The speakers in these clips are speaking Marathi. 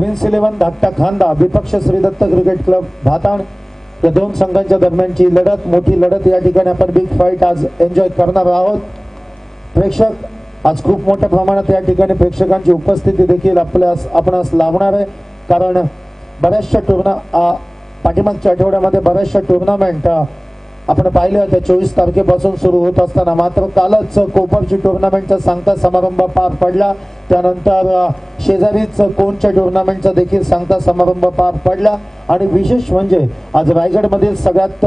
प्रिन्स 11 धाकटा खांदा विपक्ष श्री दत्त क्रिकेट क्लब भाताण या दोन संघांच्या दरम्यानची लढत, मोठी लढत या ठिकाणी आपण बिग फाईट आज एन्जॉय करणार आहोत। प्रेक्षक आज खूप मोठ्या प्रमाणात या ठिकाणी प्रेक्षकांची उपस्थिती देखील आपणास लाभणार आहे, कारण बऱ्याचशा पाठीमागच्या आठवड्यामध्ये बऱ्याचशा टुर्नामेंट आपण पाहिले होते 24 तारखेपासून सुरू होत असताना, मात्र कालच कोपरची टुर्नामेंटचा सांगता समारंभ पार पडला। त्यानंतर शेजारीच कोणच्या टुर्नामेंटचा देखील सांगता समारंभ पार पडला आणि विशेष म्हणजे आज रायगडमधील सगळ्यात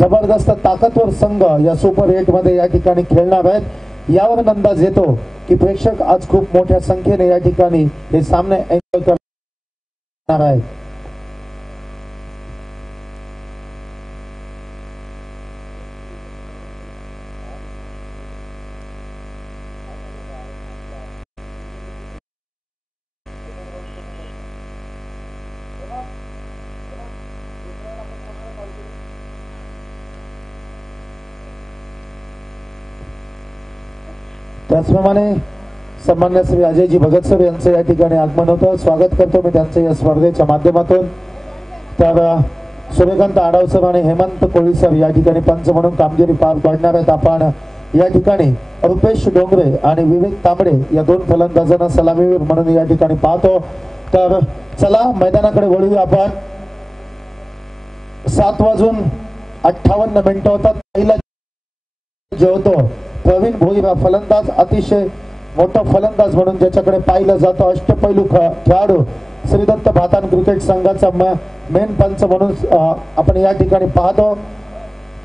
जबरदस्त ताकदवर संघ या सुपर 8 मध्ये या ठिकाणी खेळणार आहेत। यावर अंदाज येतो की प्रेक्षक आज खूप मोठ्या संख्येने या ठिकाणी हे सामने एन्जॉय करणार आहेत। त्याचप्रमाणे सन्मान्य श्री अजयजी भगत सर यांचं या ठिकाणी आगमन होतं, स्वागत करतो मी त्यांचं या स्पर्धेच्या माध्यमातून। तर सूर्यकांत आढाव सर आणि हेमंत कोळी सर या ठिकाणी पंच म्हणून कामगिरी पार पाडणार आहेत। आपण या ठिकाणी रुपेश डोंगरे आणि विवेक तांबडे या दोन फलंदाजांना सलामीवीर म्हणून या ठिकाणी पाहतो। तर चला मैदानाकडे वळूया आपण। 7:58 होतात। पहिला जेवतो प्रवीण भोईरा फलंदाज, अतिशय मोठा फलंदाज म्हणून ज्याच्याकडे पाहिलं जातं, अष्टपैलू खेळाडू श्री दत्त भाताण क्रिकेट संघाचा मेन पंच म्हणून आपण या ठिकाणी पाहतो।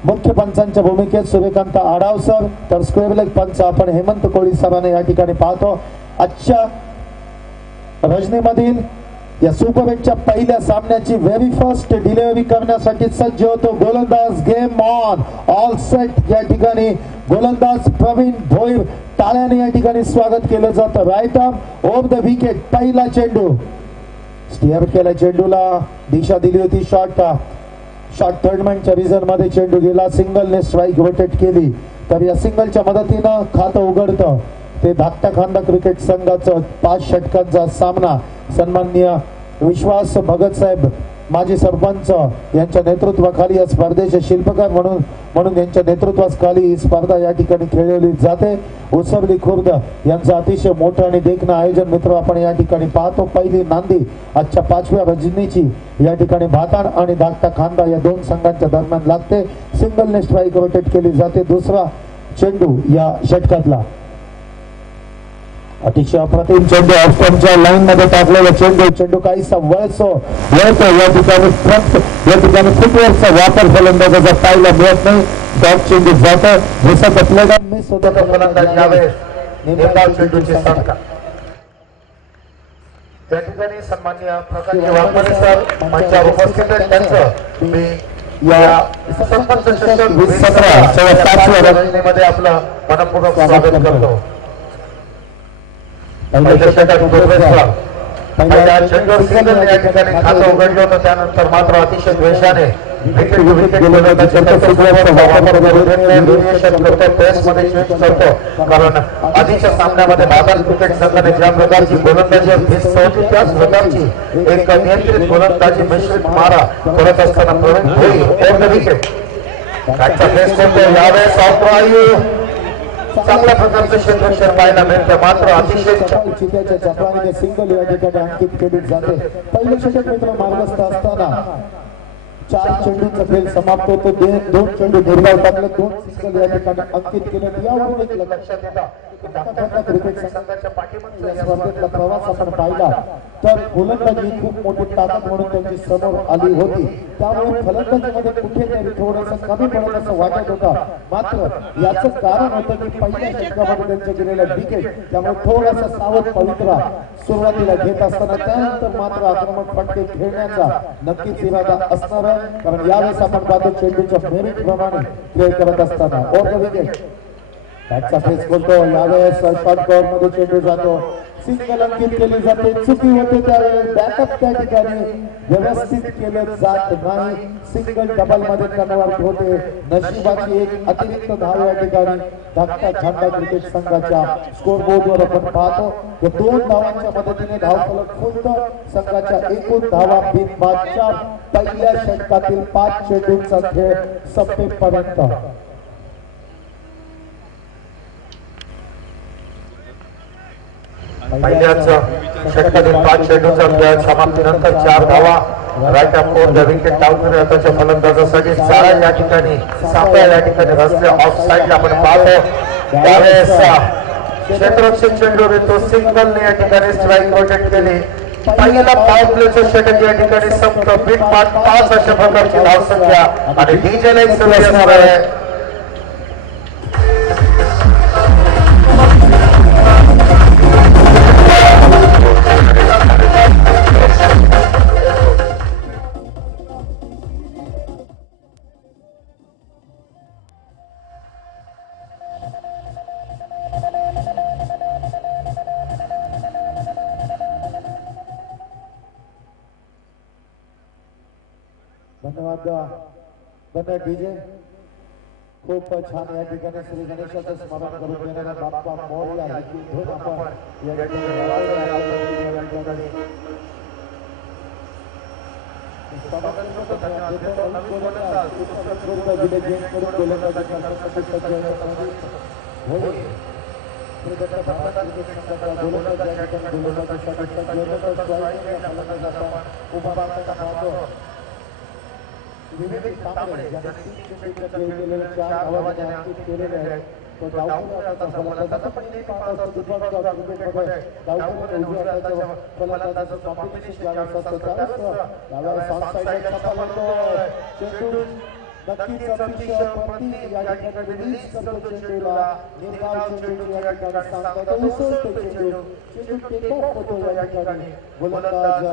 मुख्य पंचांच्या भूमिकेत सूर्यकांत आढाव सर, तर स्क्वेअर लेग पंच आपण हेमंत कोळी सरांना या ठिकाणी पाहतो। आजच्या रजनीमधील या सुपर 8च्या पहिल्या सामन्याची व्हेरी फर्स्ट डिलिव्हरी करण्यासाठी सज्ज होतो गोलंदाज। Game on, all set. या ठिकाणी गोलंदाज प्रवीण भोईर, टाळ्याने या ठिकाणी स्वागत केलं जातं। Right arm over the wicket, पहिला चेंडू स्टीअर केला, चेंडूला दिशा दिली होती शॉर्ट थर्डमॅनच्या रिझन मध्ये चेंडू गेला, सिंगलने स्ट्राईक रोटेट केली। तर या सिंगलच्या मदतीनं खातं उघडतं ते धाकटा खांदा क्रिकेट संघाचं 5 षटकांचा सामना। सन्माननीय विश्वास भगत साहेब माजी सरपंच यांच्या नेतृत्वाखाली या स्पर्धेचे शिल्पकार म्हणून यांच्या नेतृत्वाखाली ही स्पर्धा या ठिकाणी खेळवली जाते। उसरली खुर्द यांचं अतिशय मोठं आणि देखणं आयोजन मित्र आपण या ठिकाणी पाहतो। पहिली नांदी आजच्या 5व्या रजनीची या ठिकाणी भाताण आणि धाकटा खांदा या दोन संघांच्या दरम्यान लागते। सिंगलने स्ट्राईक रोटेट केली जाते। दुसरा चेंडू या षटकातला अतिशय अप्रतिम चेंडू ऑफस्टंपच्या लाईन मध्ये टाकलेला चेंडू काहीसा वळतो या ठिकाणी फ्रंट या ठिकाणी फुटवर्कचा वापर फलंदाजाचा पाहायला मिळत नाही। डॉट चेंडू जातो, जसं बसलेला मिस होता फलंदाज यावेळेस निमगाव चेंडूची संख्या। त्या ठिकाणी सन्माननीय प्रकाश वाघमारे सर मंचावर उपस्थित आहेत, त्यांचं मी या सरपंच सेशन 2017 5व्या रजनीमध्ये आपलं मनपूर्वक स्वागत करतो। पहिल्या चेंडूवर सिंगल या ठिकाणी खातं उघडलं होतं, त्यानंतर मात्र अतिशय द्वेषाने विकेट गेलं होतं। प्रेसमध्ये चेंज करतो, कारण आधीच्या सामन्यामध्ये भाताण क्रिकेट संघाने ज्या प्रकारची गोलंदाजी होती त्याच प्रकारची एक नियंत्रित गोलंदाजी मिश्रित मारा करत असताना Praveen Bhoir over the wicket काटचा फेस करतो। यावेळेस ऑफ चांगल्या प्रकारचं क्षेत्ररक्षण पाहायला मिळतं, मात्र अतिशय चित्याच्या चपळाने सिंगल या ठिकाणी अंकित केली जाते। पहिले षटक मित्र मार्गस्थ असताना 4 चेंडूचा खेळ समाप्त होतो। 2 चेंडू निर्धाव टाकले, 2 सिंगल या ठिकाणी अंकित केले। यावरून एक लक्षात येतं की धाकटा क्रिकेट संघाच्या पाठीमागच्या स्पर्धेतला प्रवास आपण पाहिला तर गोलंदाजी खूप मोठी ताकद म्हणून त्यांची समोर आली होती, त्यामुळे फलंदाजीमध्ये कुठेतरी थोडंसं कमी पडत असं वाटत होतं। मात्र याचं कारण होतं की पहिल्या षटकामध्ये त्यांच्या गेलेल्या विकेट, त्यामुळे थोडासा सावध पवित्रा सुरुवातीला घेत असताना त्यानंतर मात्र आक्रमक फटके खेळण्याचा नक्कीच इरादा असणार आहे, कारण यावेळेस आपण पाहतो चेंडूच्या मेरिट प्रमाणे खेळ करत असताना ओव्हर द विकेट बॅटचा फेस करतो। यावेळेस शॉर्ट कव्हर मध्ये चेंडू जातो, सिंगल अंकित केली जाते, चुकी होते त्यावेळेस बॅकअप त्या ठिकाणी व्यवस्थित केलं जात नाही, सिंगल डबल मध्ये कन्वर्ट होते। नशिबाची एक अतिरिक्त धाव या ठिकाणी धाकटा झेंडा क्रिकेट संघाच्या स्कोर बोर्ड वर आपण पाहतो की 2 धावांच्या मदतीने धावफलक फुलतो। संघाच्या एकूण धावा बिनबादच्या पहिल्या षटकातील 5 चेंडूंचा खेळ संपेपर्यंत। पहिल्याच षटकातील 5 चेंडूंचा खेळ समाप्तीनंतर 4 धावा right off court the wicket down करण्याच्या फलंदाजासाठी सारा या ठिकाणी सापळा या ठिकाणी रस्ते ऑफ साइडला आपण पाहतो त्यावेळेस क्षेत्ररक्षक चेंडू तो सिंगलने या ठिकाणी स्ट्राइक रोटेट केली। पहिला पॉवर प्लेचं षटक या ठिकाणी संपलं, बिट 5 अशा प्रकारची धावसंख्या आणि डीजेला एक सर्व्हिस असणार आहे। धन्यवाद डीजे, खूप छान या ठिकाणी श्री गणेशाचं स्मरण करून देणारा बाप्पा मोरया ही धून आपण या ठिकाणी विविध कामरे ज्यांनी 3 चेंडूंचा खेळ केलेले 4 धावांचे अंकित केलेले आहेत तो डावखुऱ्याचा फलंदाज पण ते पाहत असतो दुसऱ्या क्रिकेटमध्ये डावखुऱ्याच्या उजव्या हाताच्या फलंदाजाचं कॉम्बिनेशन ज्यावेळेस असतं त्यावेळेस ऑन साइडला सफल होतो चेंडू नक्कीच अतिशय प्रति या ठिकाणी रिलीज करतो चेंडूला निर्धाव चेंडू या ठिकाणी सांगतो उसळतो चेंडू टेक ऑफ होतो या ठिकाणी गोलंदाज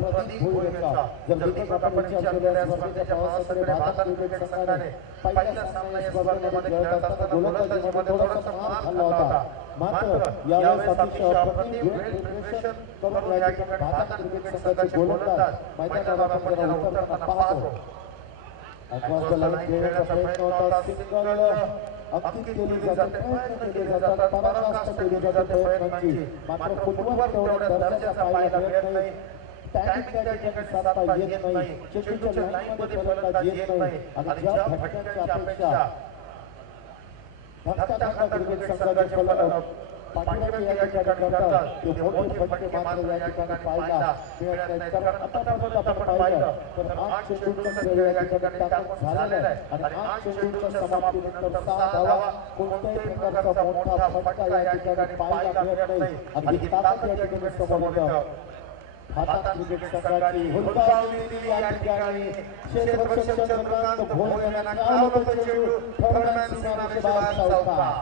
प्रदीप भोईरेचा जर विकेट आपण विचार केल्यास स्पर्धेच्या पावसाकडे भारत क्रिकेट संघाने पहिल्या सामन्या स्पर्धेमध्ये खेळत असताना गोलंदाजीमध्ये थोडासा मार खाल्ला होता, मात्र यावेळेस अतिशय अप्रतिम प्रिपरेशन करून या ठिकाणी भारत क्रिकेट संघाचे गोलंदाज मैदानावर आपण जरा उतरताना पाहतो। अकवास लाईन खेळण्याचा प्रयत्न होता, सिंगल अंकित केली जाते, प्रयत्न केले जातात, पराकाष्ठा केली जाते प्रयत्नांची, मात्र फुटबॉल तेवढ्या दर्जाचा पाहायला मिळत नाही, टॅगिंग त्या ठिकाणी साधता येत नाही, चेंडूच्या लाईनमध्ये फलंदाज येत नाही आणि ज्या फटक्यांची अपेक्षा धक्का क्रिकेट संघाचे फलंदाज पाठीराखे या ठिकाणी करतात ते मोठे फटके मात्र या ठिकाणी पाहायला मिळत नाही। कारण आतापर्यंत आपण पाहिलं तर 8 चेंडूंचा खेळ या ठिकाणी टाकून झालेला आहे आणि 8 चेंडूंच्या समाप्तीनंतर 6 धावा, कोणत्याही प्रकारचा मोठा फटका या ठिकाणी पाहायला मिळत नाही आणि ही ताकद या ठिकाणी समोर येतं। भारत क्रिकेट संघाची हुलकावणी या ठिकाणी क्षेत्ररक्षक चंद्रकांत भोईर यांना चालवतो चेंडू टोर्नामेंट सीमारेषे बाहेर चौका।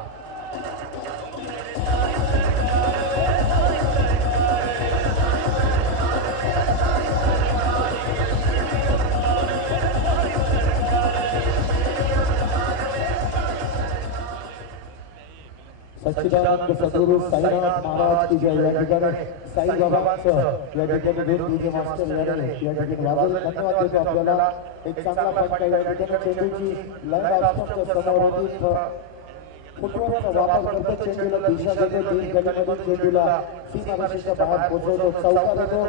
सच्चिदानंद सद्गुरु साईनाथ महाराज की जय या ठिकाणी साई बाबांचं या ठिकाणी दोन डीजे मास्टर यांनी या ठिकाणी वाजवलं, धन्यवाद देतो आपल्याला। एक चांगला फटका या ठिकाणी चेंडूची लाईन ऑफच्या समोर होती, फुटबॉलचा वापर करतो, चेंडूला दिशा देतो, 3 गलीमध्ये चेंडूला सीमारेषेच्या बाहेर पोहोचवतो, चौका देतो।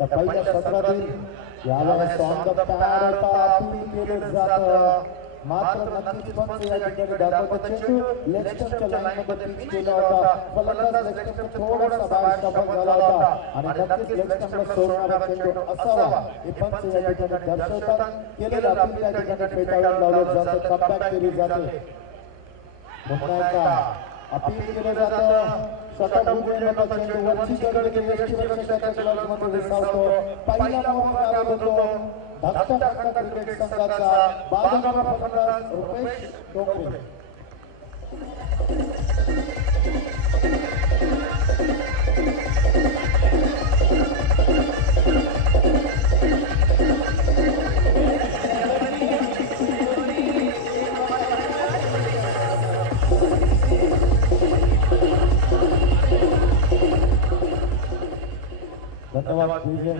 तर पहिल्या सत्रातील यावेळेस ऑन द पॅड होता, अपील केलं जातं, मात्र नक्कीच पंच या ठिकाणी दाखवतो चेंडू लेफ्टच्या लाईनमध्ये पिच केला होता, फलंदाज लेफ्टच्या थोडासा बाहेर सफल झाला होता आणि नक्कीच लेफ्टला सोडणारा चेंडू असावा हे पंच या ठिकाणी दर्शवतात। केलेलं अपील त्या ठिकाणी फेटाळून लावलं जातं, कमबॅक केली जाते, पुन्हा एकदा अपील केलं जातं, षटक उजव्या चेंडू वरची गडगडी यष्टीरक्षकाच्या ग्लव्हमध्ये विसावतो, पहिला बॉल काढत होतो धक्का क्रिकेट संघाचा बाजूला फलंदाज रुपेश डोंगरे। धन्यवाद विजय.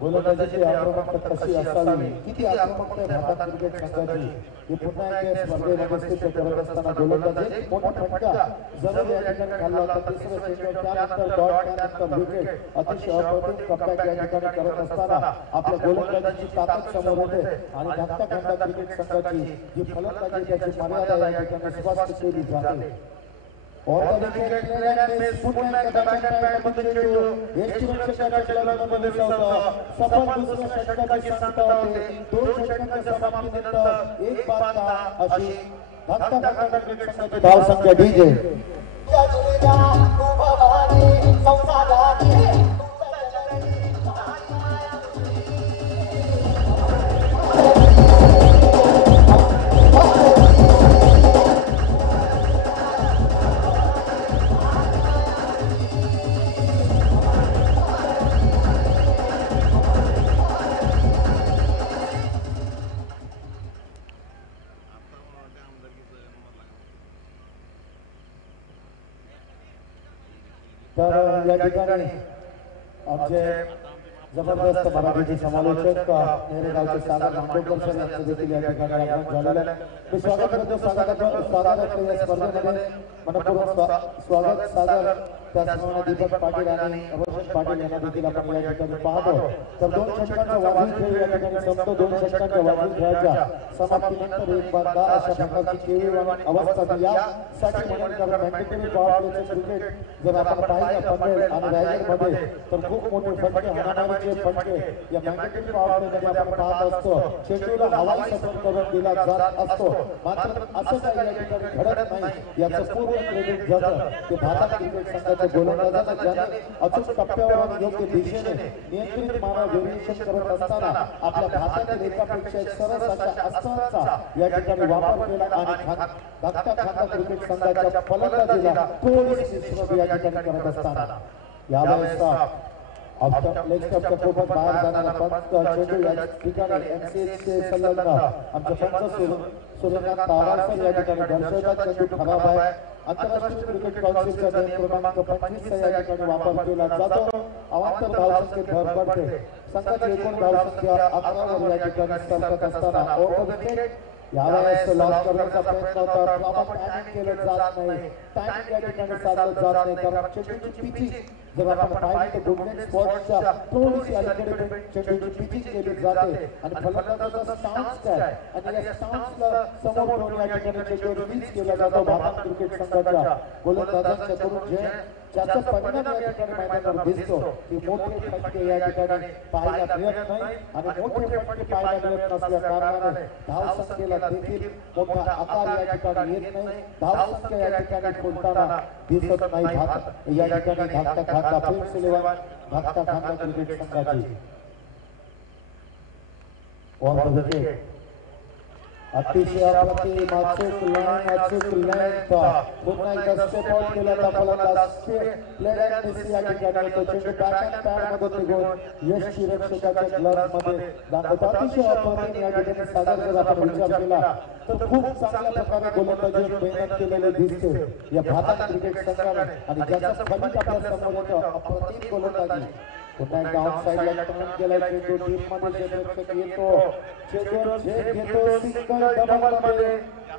गोलंदाजीची आक्रमकता कशी असावी, किती आक्रमकता आहे भारत क्रिकेट संघाची हे पुन्हा एकदा स्पर्धेमध्ये सिद्ध करत असताना गोलंदाजी मोठा फटका जरूर या ठिकाणी खाल्ला होता. तिसरं चेंडू त्यानंतर डॉट त्यानंतर विकेट अतिशय अप्रतिम कमबॅक या ठिकाणी करत असताना आपल्या गोलंदाजीची ताकद समोर येते आणि धाकट्या खंडा क्रिकेट संघाची जी फलंदाजी त्याची मर्यादा या ठिकाणी स्पष्ट केली जाते. और the wicket player is पुन्हा एकदा बॅकहँड मध्ये चेंडू एक षटकाच्या मध्ये होता. सफल दुसऱ्या षटकाची सांगता होते. 2 षटकांच्या समाप्तीनंतर एक बाद अशी धाकट्या खंडा क्रिकेट संघाची धाव संख्या डीजे. तर या ठिकाणी आमचे जबरदस्त मराठीचे समालोचक नेरेगावचे सागर मांडोकर सर यांचं देखील या ठिकाणी आगमन झालेलं आहे. मी स्वागत करतो स्वागत या स्पर्धेमध्ये मनपूर्वक स्वागत सागर. त्याचप्रमाणे दीपक पाटील आणि रोशन पाटील यांना देखील आपण या ठिकाणी पाहतो. तर 2 षटकांचा वाजवी खेळ या ठिकाणी संपतो. 2 षटकांच्या वाजवी खेळाच्या समाप्तीनंतर एक बाद 10 अशा प्रकारची केवळ अवस्था यासाठी म्हणून मॅन्डेटरी पॉवर प्लेचे क्रिकेट जर आपण पाहिलं पनवेल आणि रायगडमध्ये तर खूप मोठे फटके हाणामारीचे फटके या मॅन्डेटरी पॉवर प्लेमध्ये आपण पाहत असतो. चेंडूला हवाई सपोर्ट करून दिला जात असतो. मात्र असं काही या ठिकाणी घडत नाही. याचं पूर्ण क्रेडिट जातं ते भारत क्रिकेट संघाच्या गोलंदाजांना ज्याने अचूक टप्प्यावर आणि योग्य दिशेने नियंत्रित मारा व्हेरिएशन करत असताना आपल्या भारतातील एकापेक्षा एक सरस अशा अस्त्रांचा या ठिकाणी वापर केला आणि धाकट्या खांदा क्रिकेट संघाच्या फलंदाजीला थोडीशी विश्रांती या ठिकाणी करत असताना यावेळेस लेग स्टंपच्या खूपच बाहेर जाणारा पंच चेंडू या ठिकाणी एमसीएचचे संलग्न आमचे पंच सूर्यकांत तारासर या ठिकाणी दर्शवतात. चेंडू खराब आहे. आंतरराष्ट्रीय क्रिकेट काउन्सिलचा नियम क्रमांक 25 या ठिकाणी वापर केला जातो. अवांतर धावसंख्येत भर पडते. संघाची एकूण धावसंख्या 11 वर या ठिकाणी सरकत असताना ओव्हर विकेट यावेळेस लॉस करण्याचा प्रयत्न होता. प्रॉपर टायमिंग केलं जात नाही. टायमिंग या ठिकाणी साधलं जात नाही कारण चेंडूची पिचिंग जर आपण पाहिलं तर गोल्डन स्पॉटच्या थोडीशी अलीकडे चेंडूची पिचिंग केली जाते आणि फलंदाजाचा स्टान्स काय आणि या स्टान्सला समोर ठेवून या ठिकाणी चेंडू रिलीज केला जातो भारत क्रिकेट संघाच्या गोलंदाजांच्या करून ज्याचा परिणाम या ठिकाणी मैदानावर दिसतो की मोठे फटके या ठिकाणी पाहायला मिळत नाही आणि मोठे फटके पाहायला मिळत नसल्या कारणाने धावसंख्येला देखील मोठा आकार या ठिकाणी येत नाही. धावसंख्या या ठिकाणी फुलताना दिसत नाही. या ठिकाणी धाकटा खांदा प्रिन्स 11 धाकटा खांदा क्रिकेट संघाची और विकेट अतिशय अप्रतिम अचूक लाईन पुन्हा एकदा स्टेप आउट केला तर फलंदाज प्लेड अँड मिस या ठिकाणी तो चेंडू बॅकहँड पॅड मध्ये निघून यश रक्षकाच्या ग्लव्ह मध्ये दाखवतो. अतिशय अप्रतिम या ठिकाणी सागर जर आपण विचार केला तर खूप चांगल्या प्रकारे गोलंदाजीवर मेहनत केलेली दिसते या भारत क्रिकेट संघाने आणि ज्याचा फलित आपल्या समोर येतो. अप्रतिम गोलंदाजी पुन्हा एकदा ऑन साइडला टर्न केला. चेंडू डीप मध्ये क्षेत्ररक्षक येतो. चेंडू झेप घेतो. सिंगल डबल मध्ये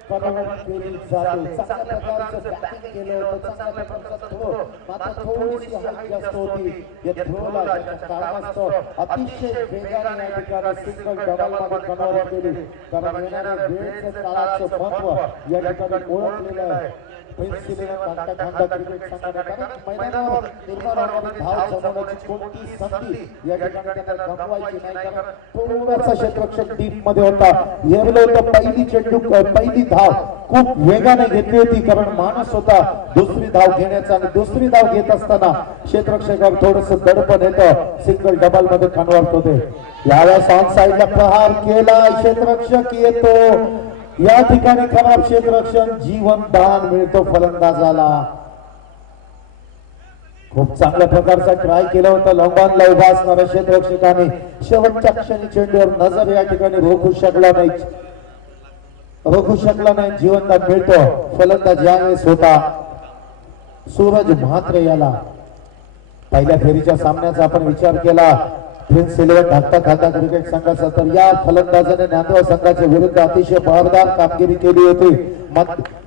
कन्वर्ट केली जाते. चांगल्या प्रकारचं बॅटिंग केलं होतं. चांगल्या प्रकारचा थ्रो मात्र थोडीशी हाईट जास्त होती या थ्रोला कारणास्तव अतिशय वेगाने या ठिकाणी सिंगल डबल मध्ये कन्वर्ट केली कारण येणाऱ्या वेळेचं काळाचं महत्व या ठिकाणी ओळखलेलं आहे. प्रिन्स 11 धाकटा खांदा क्रिकेट संघाने कारण मैदानावर निर्माण होणारी धाव जमवण्याची कोणती संधी या ठिकाणी त्यांना गमवायची नाही कारण थोडासा क्षेत्ररक्षक डीप मध्ये होता. येवले होतं पहिली चेंडू पहिली धाव खूप वेगाने घेतली होती कारण मानस होता दुसरी धाव घेण्याचा आणि दुसरी धाव घेत असताना क्षेत्ररक्षकावर थोडंसं दडपण येतं. सिंगल डबल मध्ये कन्वर्ट होते. यावेळेस ऑन साइडला प्रहार केला. क्षेत्ररक्षक येतो. या ठिकाणी खराब क्षेत्ररक्षण जीवन दान मिळतो फलंदाजाला. खूप चांगल्या प्रकारचा ट्राय केला होता. लंबानला उभा असणाऱ्या क्षेत्ररक्षकाने शेवटच्या क्षणी चेंडूवर नजर या ठिकाणी रोखू शकला नाही. जीवनदान मिळतो. फलंदाज यावेळेस होता सूरज म्हात्रे याला. पहिल्या फेरीच्या सामन्याचा आपण विचार केला प्रिन्स 11 धाकटा खांदा क्रिकेट संघाचा तर या फलंदाजाने नांदगाव संघाच्या विरुद्ध अतिशय बहारदार कामगिरी केली होती.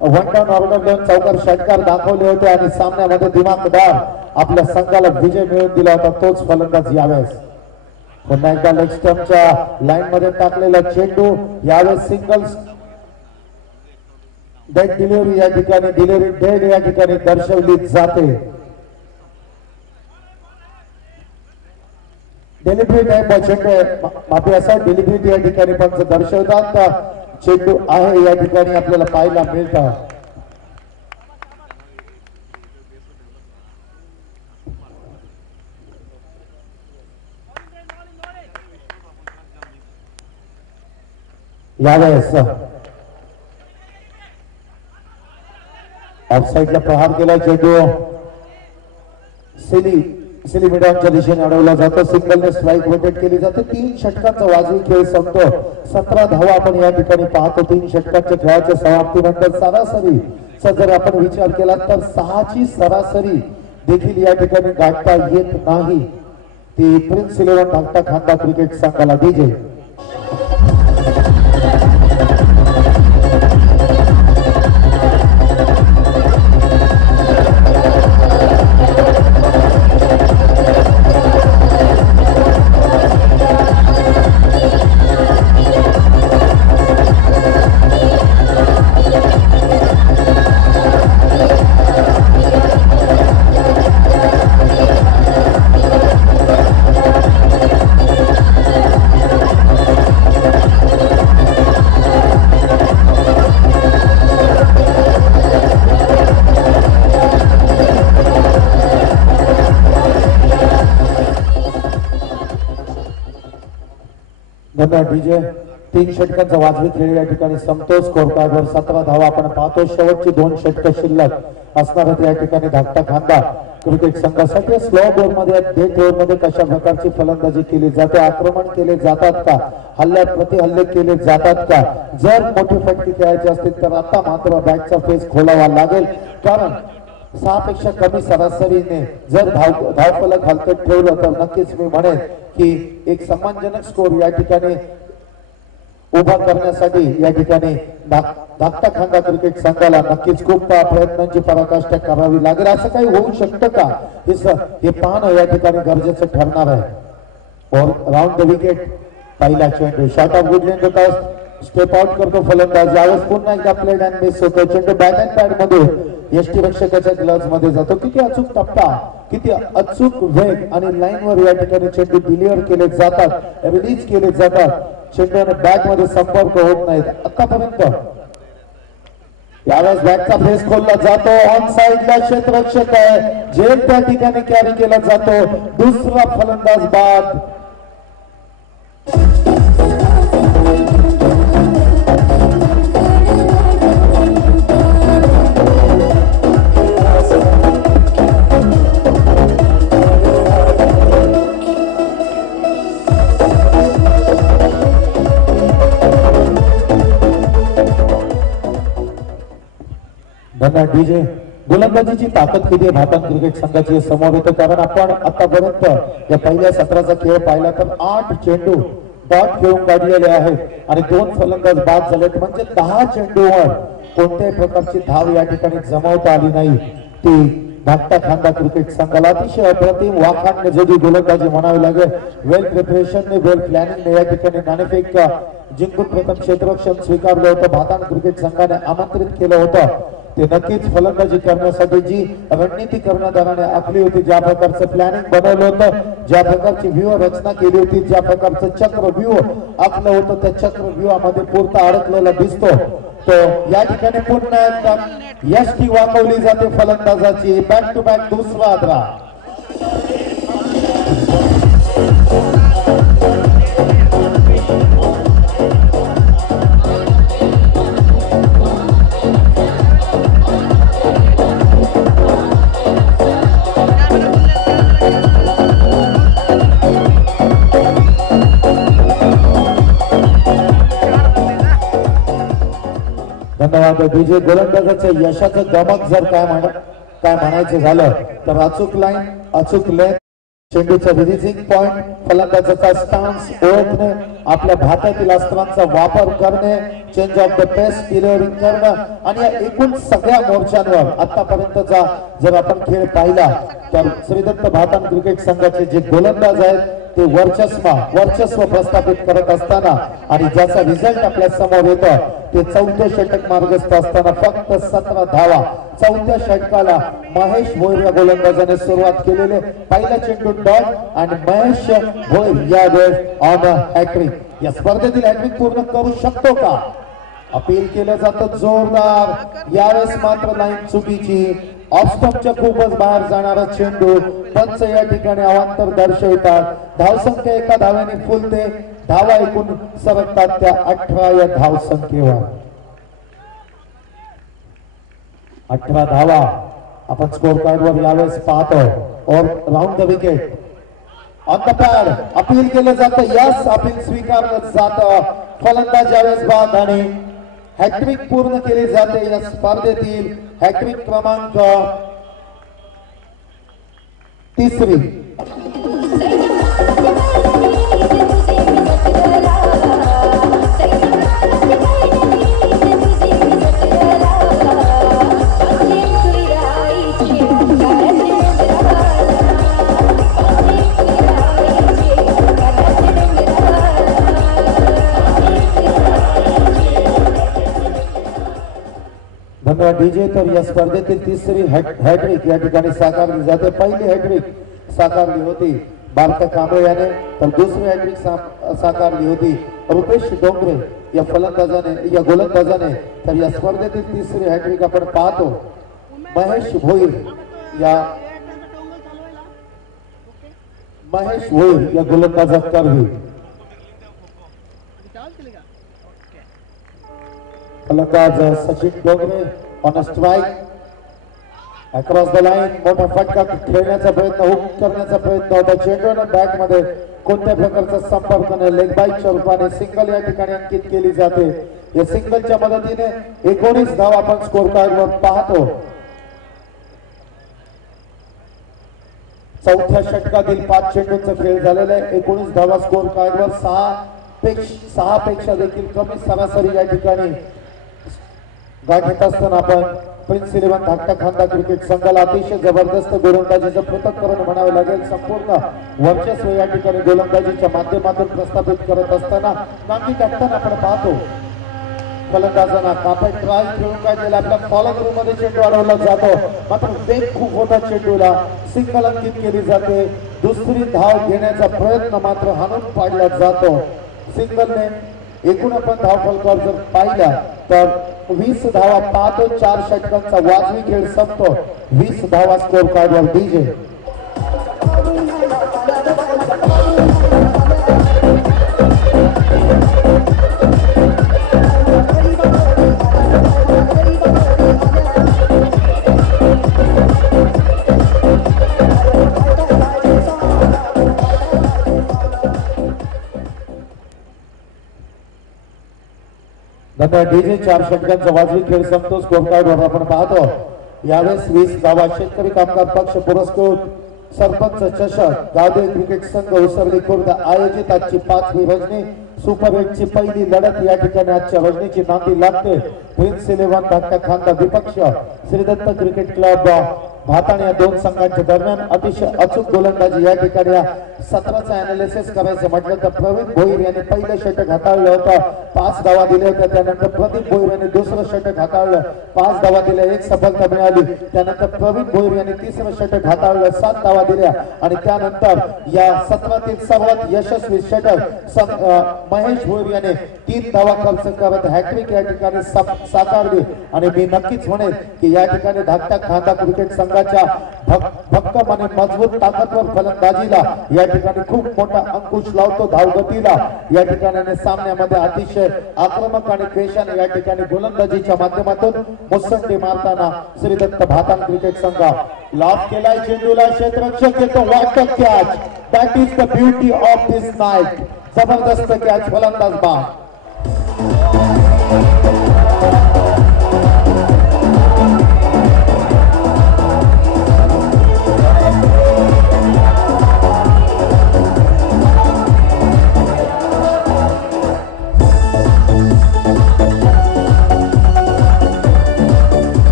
वन डाऊन ऑर्डर देऊन चौकार षटकार दाखवले होते आणि सामन्यामध्ये दिमागदार आपल्या संघाला विजय मिळवून दिला होता. तोच फलंदाज यावेळेस पुन्हा एकदा लेग स्टंपच्या लाईन मध्ये टाकलेला चेंडू यावेळेस सिंगल्स डेड डिलिव्हरी या ठिकाणी डिलिव्हरी डेड या ठिकाणी दर्शवली जाते. डिलिव्हरी टाइम चेंडू माफी असा डिलिव्हरी या ठिकाणी पण दर्शवतात चेंडू आहे या ठिकाणी आपल्याला पाहायला मिळतं. यावेळेस ऑफसाईडला प्रहार केला चेंडू सिली मिडॉनच्या दिशेने अडवला जातो. सिंगलने स्ट्राईक रोटेट केली जाते. 3 षटकांचा वाजवी खेळ संपतो. 17 धावा आपण या ठिकाणी पाहतो. 3 षटकांच्या खेळाच्या समाप्तीनंतर सरासरीचा जर आपण विचार केला तर 6ची सरासरी देखील या ठिकाणी गाठता येत नाही. ती प्रिन्स 11 धाकटा खांदा क्रिकेट संघाला डीजे डीजे 3 षटकांचा वाजवी खेळ या ठिकाणी संतोष स्कोरकार्डवर 17 धावा आपण पाहतो. शेवटची 2 षटक शिल्लक असणार या ठिकाणी धाकटा खांदा क्रिकेट संघासाठी स्लो बॉल मध्ये डेथ ओव्हर मध्ये कशा प्रकारची फलंदाजी केली जाते, आक्रमण केले जातात का, हल्ल्यात प्रतिहल्ले केले जातात का. जर मोठी फटकी खेळायची असतील तर आता मात्र बॅटचा फेस खोलावा लागेल कारण 6 पेक्षा कमी सरासरीने जर धावफलक हलकट ठेवलं तर नक्कीच मी म्हणेन की एक सम्मानजनक स्कोर या ठिकाणी उभा करण्यासाठी या ठिकाणी धाकटा खांदा क्रिकेट संघाला नक्कीच खूप प्रयत्नांची पराकाष्ठा करावी लागेल. असं काही होऊ शकतं का हे पाहणं या ठिकाणी गरजेचं ठरणार आहे. राऊंड द विकेट पहिला चेंडू शॉट ऑफ गुड लेंथ होता. स्टेप आउट करतो फलंदाज. यावेळेस पुन्हा एकदा प्लेड अँड मिस होतो. चेंडू बॅट अँड पॅड मध्ये यष्टी रक्षकाच्या ग्लव्ज मध्ये जातो. किती अचूक टप्पा, किती अचूक वेग आणि लाईन वर या ठिकाणी चेंडू डिलिव्हर केले जातात, रिलीज केले जातात. चेंडू आणि बॅट मध्ये संपर्क होत नाहीत आतापर्यंत. यावेळेस बॅटचा फेस खोलला जातो. ऑन साइडला क्षेत्ररक्षक आहे, झेल त्या ठिकाणी कॅरी केला जातो. दुसरा फलंदाज बाद. डीजे गोलंदाजीची ताकद किती आहे भातन क्रिकेट संघाची समोर येतं कारण आपण आतापर्यंत या पहिल्या सत्राचा खेळ पाहिला तर 8 चेंडू डॉट खेळून काढलेले आहेत आणि 2 फलंदाज बाद झालेत. म्हणजे 10 चेंडूवर कोणत्याही प्रकारची धाव या ठिकाणी जमवता आली नाही. ती धाकटा खांदा क्रिकेट संघाला अतिशय अप्रतिम वाखाणणे जोडी गोलंदाजी म्हणावी लागेल. वेल प्रिपरेशनने वेल प्लॅनिंगने या ठिकाणी नाणेफेक जिंकून प्रथम क्षेत्ररक्षण स्वीकारलं होतं. भातान क्रिकेट संघाने आमंत्रित केलं होतं. ते नक्कीच फलंदाजी करण्यासाठी जी रणनीती कर्णधाराने आखली होती, ज्या प्रकारचं प्लॅनिंग बनवलं होतं, ज्या प्रकारची व्यूह रचना केली होती, ज्या प्रकारचं चक्रव्यूह आखलं होतं, त्या चक्रव्यूहामध्ये पुरता अडकलेला दिसतो. तो या ठिकाणी पुन्हा एकदा यष्टी वाकवली जाते फलंदाजाची. बॅक टू बॅक दुसरा आदरा. धन्यवाद. डीजे गोलंदाजाच्या यशाचं गमक जर काय म्हणायचं झालं तर अचूक लाईन अचूक लेंथ चेंडूचा रिलीजिंग पॉइंट फलंदाजाचा स्टान्स ओळखणे आपल्या भातातील अस्त्रांचा वापर करणे change of the pace delivery करणं आणि या एकूण सगळ्या मोर्चांवर आतापर्यंतचा जर आपण खेळ पाहिला तर श्रीदत्त भातान क्रिकेट संघाचे जे गोलंदाज आहेत ते वर्चस्व प्रस्थापित करत असताना आणि ज्याचा रिझल्ट आपल्या समोर येतो ते चौथे षटक मार्गस्थ असताना फक्त 17 धावा चौथ्या षटकाला महेश भोईर या गोलंदाजाने सुरुवात केलेले पहिला चेंडू डॉट आणि महेश भोईर यावेळेस ऑन हॅट्रिक या स्पर्धेतील हॅट्रिक पूर्ण करू शकतो का अपील केलं जातं जोरदार यावेळेस मात्र लाईन चुकीची ऑफस्टॉपच्या खूपच बाहेर जाणारा चेंडू पंच या ठिकाणी अवांतर दर्शवितात धावसंख्या एका धाव्याने फुलते धावा एकूण सरकतात त्या 18 या धावसंख्येवर 18 धावा आपण स्कोर कार्डवर यावेळेस पाहतो और round the wicket on the pad appeal केलं जातं यस अपील स्वीकारलं जातं फलंदाज यावेळेस बाद आणि हॅट्रिक पूर्ण केली जाते या स्पर्धेतील हॅट्रिक क्रमांक 3 धन्यवाद डीजे तर या स्पर्धेतील तिसरी हॅट्रिक या ठिकाणी साकारली जाते पहिली हॅट्रिक साकारली होती बारका कांबळे याने तर दुसरी हॅट्रिक साकारली होती रुपेश डोंगरे या फलंदाजाने या गोलंदाजाने तर या स्पर्धेतील तिसरी हॅट्रिक आपण पाहतो महेश भोईर या गोलंदाजाकडे फलंदाज Sachin Dongre on strike across the line मोठा फटका खेळण्याचा प्रयत्न हुक करण्याचा प्रयत्न होता चेंडूने बॅट मध्ये कोणत्या प्रकारचा संपर्क न लेग बाईकच्या रूपाने सिंगल या ठिकाणी अंकित केली जाते या सिंगलच्या मदतीने 19 धावा आपण स्कोर कार्डवर पाहतो चौथ्या षटकातील 5 चेंडूंचा खेळ झालेला आहे 19 धावा स्कोर कार्डवर 6 पेक्षा देखील कमी सरासरी या ठिकाणी गाठीत असताना आपण प्रिन्स 11 धाकटा खांदा क्रिकेट संघाला अतिशय जबरदस्त गोलंदाजीचं पृथक्करण म्हणावे लागेल संपूर्ण वर्चस्व या ठिकाणी गोलंदाजीच्या माध्यमातून प्रस्थापित करत असताना नांगी टाकताना आपण पाहतो फलंदाजांना कापड ट्रायल खेळून काय केलं आपल्या फॉलो थ्रू मध्ये चेंडू अडवला जातो मात्र वेग खूप होता चेंडूला सिंगल अंकित केली जाते दुसरी धाव घेण्याचा प्रयत्न मात्र हाणून पाडला जातो सिंगलने एकूण आपण धाव फलकावर जर पाहिल्या तर 20 धावा पाहतो 4 षटकांचा वाजवी खेळ संपतो 20 धावा स्कोर कार्डवर डीजे धन्यवाद डीजे 4 षटकांचा वाजवी खेळ संपतो स्कोर कार्डवर आपण पाहतो यावेळेस 20 धावा शेतकरी कामगार पक्ष पुरस्कृत सरपंच चषक गावदेव क्रिकेट संघ उसरली खुर्द आयोजित आजची 5वी रजनी सुपर 8 ची पहिली लढत या ठिकाणी आजच्या रजनीची नांदी लागते प्रिन्स 11 धाकटा खांदा विपक्ष श्रीदत्त क्रिकेट क्लब भाताण या दोन संघांच्या दरम्यान अतिशय अचूक गोलंदाजी या ठिकाणी या सत्राचा अनालिसिस करायचं म्हटलं तर प्रवीण भोईर यांनी पहिलं षटक हाताळलं होतं 5 धावा दिल्या होत्या त्यानंतर प्रदीप भोईर यांनी दुसरं षटक हाताळलं 5 धावा दिल्या 1 सफलता मिळाली त्यानंतर प्रवीण भोईर यांनी तिसरं षटक हाताळलं 7 धावा दिल्या आणि त्यानंतर या सत्रातील सर्वात यशस्वी षटक महेश भोईर याने 3 धावा खर्च करत हॅट्रिक या ठिकाणी साकारली आणि मी नक्कीच म्हणेन की या ठिकाणी धाकटा खांदा क्रिकेट संघाच्या भक्कम आणि मजबूत ताकदवर फलंदाजीला या ठिकाणी खूप मोठा अंकुश लावतो धावगतीला या ठिकाणी सामन्यामध्ये अतिशय आक्रमक आणि पेशाने या ठिकाणी गोलंदाजीच्या माध्यमातून मुसंडी मारताना श्रीदत्त भाताण क्रिकेट संघ लॉफ केलाय चेंडूला क्षेत्ररक्षक येतो what a catch that is the beauty of this night जबरदस्त कॅच फलंदाज बाद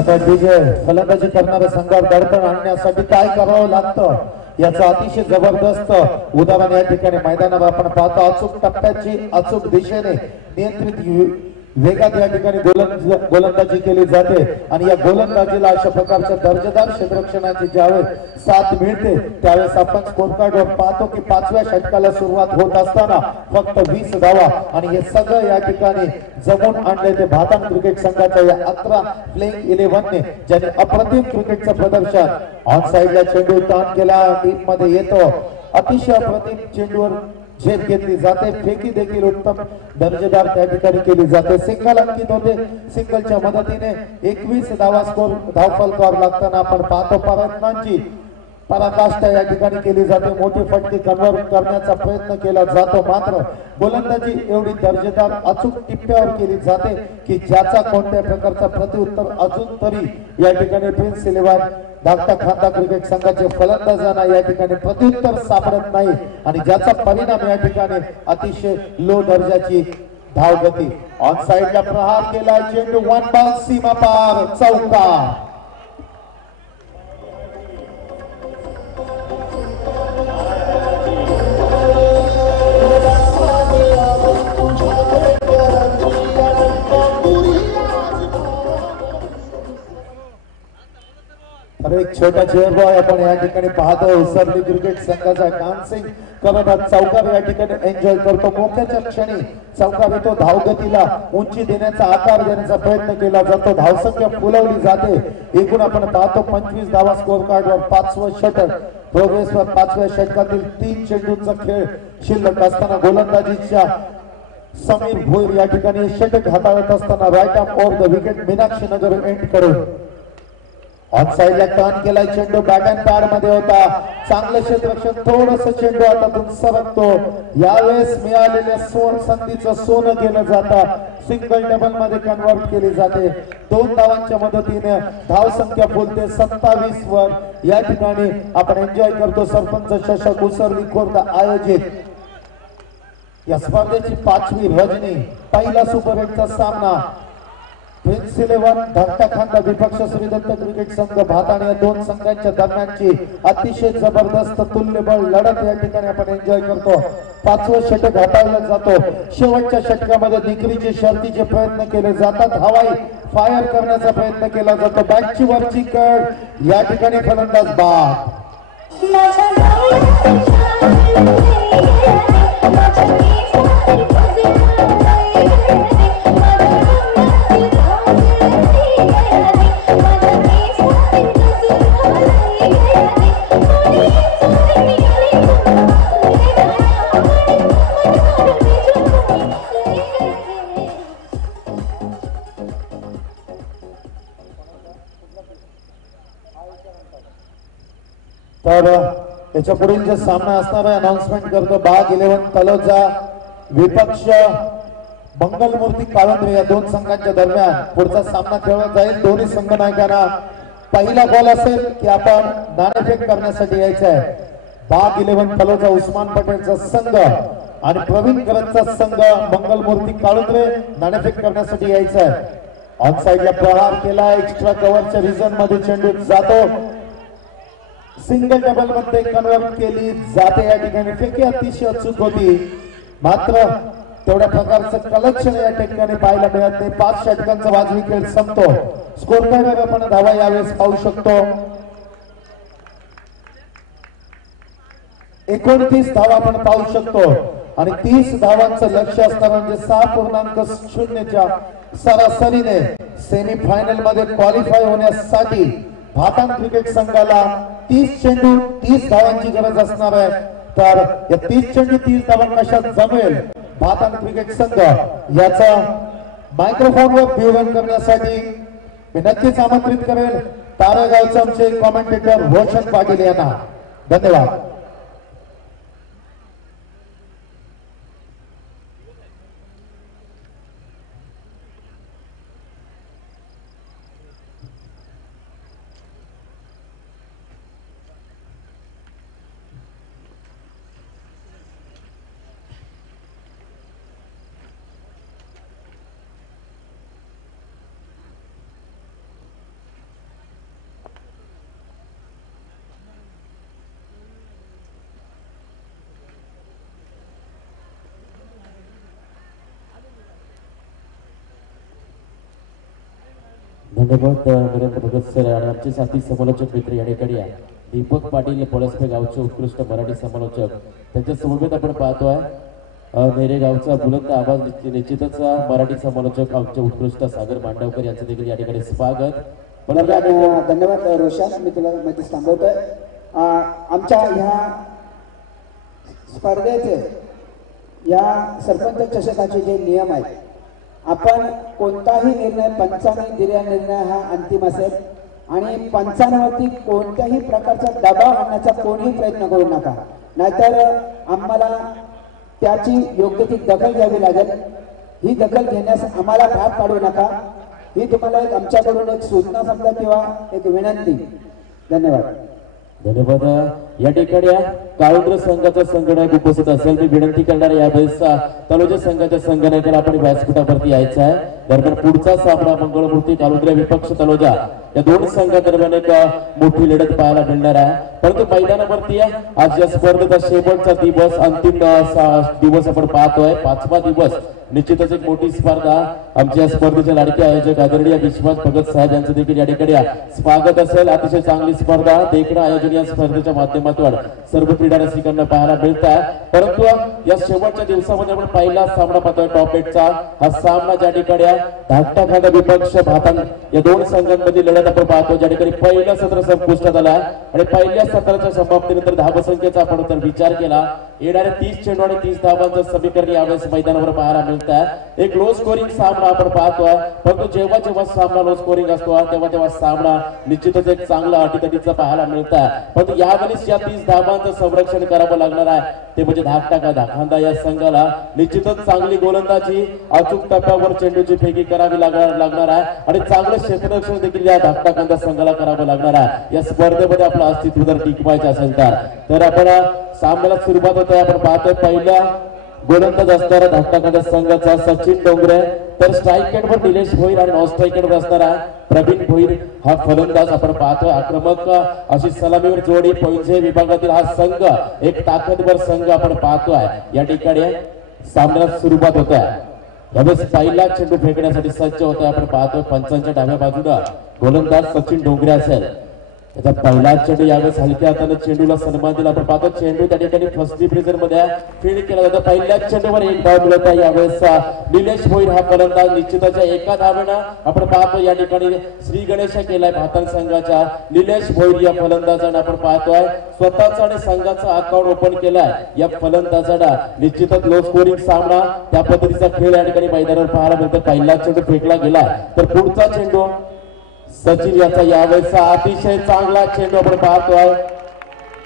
आता विजय फलंदाजी करणाऱ्या संघावर दडपण आणण्यासाठी काय करावं लागतं याचा अतिशय जबरदस्त उदाहरण या ठिकाणी मैदानावर आपण पाहतो. अचूक टप्प्याची अचूक दिशेने नियंत्रित वेगात या ठिकाणी गोलंदाजी केली जाते आणि या गोलंदाजीला अशा प्रकारच्या दर्जेदार क्षेत्ररक्षणाची ज्यावेळेस साथ मिळते त्यावेळेस आपण स्कोरकार्डवर पाहतो की 5व्या षटकाला सुरुवात होत असताना फक्त 20 धावा आणि हे सगळं या ठिकाणी जमून आणले ते भातान क्रिकेट संघाच्या या 11 प्लेइंग 11 ने ज्याने अप्रतिम क्रिकेटचं प्रदर्शन ऑन साइडला चेंडू टर्न केला टीम मध्ये येतो. अतिशय अप्रतिम चेंडूवर झेप घेतली जाते. फेकी देखील उत्तम दर्जेदार त्या ठिकाणी केली जाते. सिंगल अंकित होते. सिंगलच्या मदतीने 21 धावा स्कोर धावफलकावर लागताना आपण पाहतो प्रयत्नांची पराकाष्ठा या ठिकाणी केली जाते. मोठी फटकी कन्वर्ट करण्याचा प्रयत्न केला जातो मात्र गोलंदाजी एवढी दर्जेदार अचूक टिप्प्यावर केली जाते की ज्याचा कोणत्या प्रकारचा प्रतिउत्तर अजून तरी या ठिकाणी प्रिन्स 11 धाकटा खांदा क्रिकेट संघाचे फलंदाजांना या ठिकाणी प्रत्युत्तर सापडत नाही आणि ज्याचा परिणाम या ठिकाणी अतिशय लो दर्जाची धावगती. ऑन साइडला प्रहार केला चेंडू वन बाउंस सीमा पार चौका. एक छोटा चेअर बॉय आपण या ठिकाणी पाहतो. उसरली क्रिकेट संघाचा डान्सिंग करत चौकार या ठिकाणी एन्जॉय करतो. मोक्याच्या क्षणी चौकार येतो. धावगतीला उंची देण्याचा आकार देण्याचा प्रयत्न केला जातो. धावसंख्या फुलवली जाते. एकूण आपण पाहतो 25 धावा स्कोर कार्डवर 5वं षटक प्रोग्रेसवर 5व्या षटकातील 3 चेंडूंचा खेळ शिल्लक असताना गोलंदाजीच्या समीर भोईर या ठिकाणी षटक हाताळत असताना right arm over the wicket Meenakshi Nagar end करून ऑन साइडला टर्न केला चेंडू बॅक अँड पॅड मध्ये होता. चांगलं क्षेत्ररक्षण थोडस चेंडू हातातून सरकतो. यावेळेस मिळालेल्या संधीचं सोनं केलं जातं. सिंगल डबल मध्ये कन्वर्ट केली जाते. 2 धावांच्या मदतीने धाव संख्या बोलते 27 वर या ठिकाणी आपण एन्जॉय करतो. सरपंच चषक उसरली खुर्द आयोजित या स्पर्धेची 5वी रजनी. पहिला सुपर 8चा सामना प्रिन्स 11 धाकटा खांदा विपक्ष श्रीदत्त क्रिकेट संघ भाताण या 2 संघांच्या दरम्यानची अतिशय जबरदस्त तुल्यबळ लढत या ठिकाणी आपण एन्जॉय करतो. 5वं षटक हाताळलं जातो. शेवटच्या षटकामध्ये निकरीचे शर्तीचे प्रयत्न केले जातात. हवाई फायर करण्याचा प्रयत्न केला जातो. बॅटची वरची कड या ठिकाणी फलंदाज बाद. तर याच्या पुढील जे सामना असणार आहे अनाउन्समेंट करतो. बाग 11 तलोजा विपक्ष मंगलमूर्ती काळंद्रे या 2 संघांच्या दरम्यान पुढचा सामना खेळला जाईल. दोन्ही संघ नायकांना पहिला बॉल असेल की आपण नाणेफेक करण्यासाठी यायचं आहे. बाग 11 तलोजा उस्मान पटेलचा संघ आणि प्रवीण करतचा संघ मंगलमूर्ती काळुंद्रे नाणेफेक करण्यासाठी यायचं आहे. ऑन साइडला प्रहार केला. एक्स्ट्रा कव्हरच्या रिझन मध्ये चेंडू जातो. सिंगल डबल मध्ये कन्वर्ट केली जाते. या ठिकाणी फेकी अतिशय अचूक होती मात्र तेवढ्या प्रकारचं कलेक्शन या ठिकाणी पाहायला मिळत नाही. 5 षटकांचा वाजवी खेळ संपतो. स्कोर कार्डवर आपण धावा यावेळेस पाहू शकतो. 29 धावा आपण पाहू शकतो आणि 30 धावांचं लक्ष असणार म्हणजे 6.0च्या सरासरीने सेमी फायनल मध्ये क्वालिफाय होण्यासाठी भाताण क्रिकेट संघाला 30 चेंडू 30 धावांची गरज असणार आहे. तर या 30 चेंडू 30 धावा कशात जमेल भाताण क्रिकेट संघ याचा मायक्रोफोनवर विवरण करण्यासाठी मी नक्कीच आमंत्रित करेल तारेगावचे आमचे कॉमेंटेटर रोशन पाटील यांना. धन्यवाद. धन्यवाद नरेंद्र भगत सर आणि आमचे साथी समालोचक मित्र या ठिकाणी आहे. दीपक पाटील पळसपे गावचे उत्कृष्ट मराठी समालोचक, त्यांच्या समवेत आपण पाहतोय नेरे गावचा बुलंद आवाज निश्चितच मराठी समालोचक आमचे उत्कृष्ट सागर मांडवकर यांचं देखील या ठिकाणी स्वागत. धन्यवाद रोशन, मी तुला मध्येच थांबवतोय. आमच्या ह्या स्पर्धेचे या सरपंच चषकाचे जे नियम आहेत, आपण कोणताही निर्णय पंचांनी दिलेला निर्णय हा अंतिम असेल आणि पंचांवरती कोणत्याही प्रकारचा दबाव आणण्याचा कोणीही प्रयत्न करू नका, नाहीतर आम्हाला त्याची योग्य ती दखल घ्यावी लागेल. ही दखल घेण्यास आम्हाला भाग पाडू नका, ही तुम्हाला एक आमच्याकडून एक सूचना समजा किंवा एक विनंती. धन्यवाद. धन्यवाद. या ठिकाणी काळुंद्र संघाचा संघनायक उपस्थित असेल. मी विनंती करणार यावेळेस तलोजा संघाच्या संघनायकाला आपण व्यासपीठावरती यायचं आहे. दरम्यान पुढचा सामना मंगळमूर्ती काळुंद्र विपक्ष तलोजा या दोन संघादरम्यान एक मोठी लढत पाहायला मिळणार आहे. परंतु मैदानावरती आज या स्पर्धेचा शेवटचा दिवस, अंतिम दिवस आपण पाहतोय, 5वा दिवस. निश्चितच एक मोठी स्पर्धा. आमच्या स्पर्धेचे लाडके आयोजक आदरणीय विश्वास भगत साहेब यांचं देखील या ठिकाणी स्वागत असेल. अतिशय चांगली स्पर्धा देखणं आयोजन या स्पर्धेच्या माध्यमातून सर्व क्रीडा रसिकांना पाहायला मिळत आहे. परंतु या शेवटच्या दिवसामध्ये आपण पहिला सामना पाहतोय टॉप 8चा. हा सामना ज्या ठिकाणी धाकटा खांदा विपक्ष भातांग या दोन संघांमध्ये लढत आपण पाहतो, ज्या ठिकाणी पहिलं सत्र संपुष्टात आला आणि पहिल्या सत्राच्या समाप्तीनंतर धावसंख्येचा आपण जर विचार केला, येणाऱ्या 30 चेंडू आणि 30 धावांचं समीकरण यावेळेस मैदानावर पाहायला मिळत आहे. एक लो स्कोरिंग सामना आपण पाहतोय. परंतु जेव्हा जेव्हा सामना लो स्कोरिंग असतो तेव्हा तेव्हा सामना निश्चितच एक चांगला अटीतटीचा पाहायला मिळत आहे. परंतु यावेळेस या 30 धावांचं संरक्षण करावं लागणार आहे, ते म्हणजे धाकटा खांदा या संघाला निश्चितच चांगली गोलंदाजी, अचूक टप्प्यावर चेंडूची फेकी करावी लागणार आहे आणि चांगलं क्षेत्ररक्षण देखील या धाकटा खांदा संघाला करावं लागणार आहे. या स्पर्धेमध्ये आपलं अस्तित्व जर टिकवायचं असेल तर आपण सामन्याला सुरुवात होत आहे. आपण पाहतोय पहिला गोलंदाज असणारा धाकटा खांदा संघाचा सचिन डोंगरे, तर स्ट्राईक एंडवर निलेश भोईर आणि नॉन स्ट्राईक एंडवर असणारा प्रवीण भोईर हा फलंदाज आपण पाहतोय. आक्रमक अशी सलामीवर जोडी पैंजे विभागातील हा संघ एक ताकदवर संघ आपण पाहतोय. या ठिकाणी सामन्याला सुरुवात होत आहे. यावेळेस पहिला चेंडू फेकण्यासाठी सज्ज होतोय. आपण पाहतोय पंचांच्या डाव्या बाजूला गोलंदाज सचिन डोंगरे असेल. त्याचा पहिला चेंडू यावेळेस हलक्या हाताने चेंडूला सन्मान दिला. आपण पाहतो चेंडू त्या ठिकाणी फर्स्ट प्रेझर मध्ये फील्ड केला जातो. पहिल्या चेंडूवर एक धाव मिळत आहे. यावेळेस निलेश भोईर हा फलंदाज निश्चितच एका धावेनं आपण पाहतो या ठिकाणी श्री गणेश केलाय भातांग संघाच्या निलेश भोईर या फलंदाजानं आपण पाहतोय स्वतःचा आणि संघाचा अकाउंट ओपन केलाय. या फलंदाजाला निश्चितच लो स्कोरिंग सामना त्या पद्धतीचा खेळ या ठिकाणी मैदानावर पाहायला मिळतो. पहिला चेंडू फेकला गेलाय तर पुढचा चेंडू सचिन याचा यावेळेचा अतिशय चांगला चेंडू आपण पाहतोय.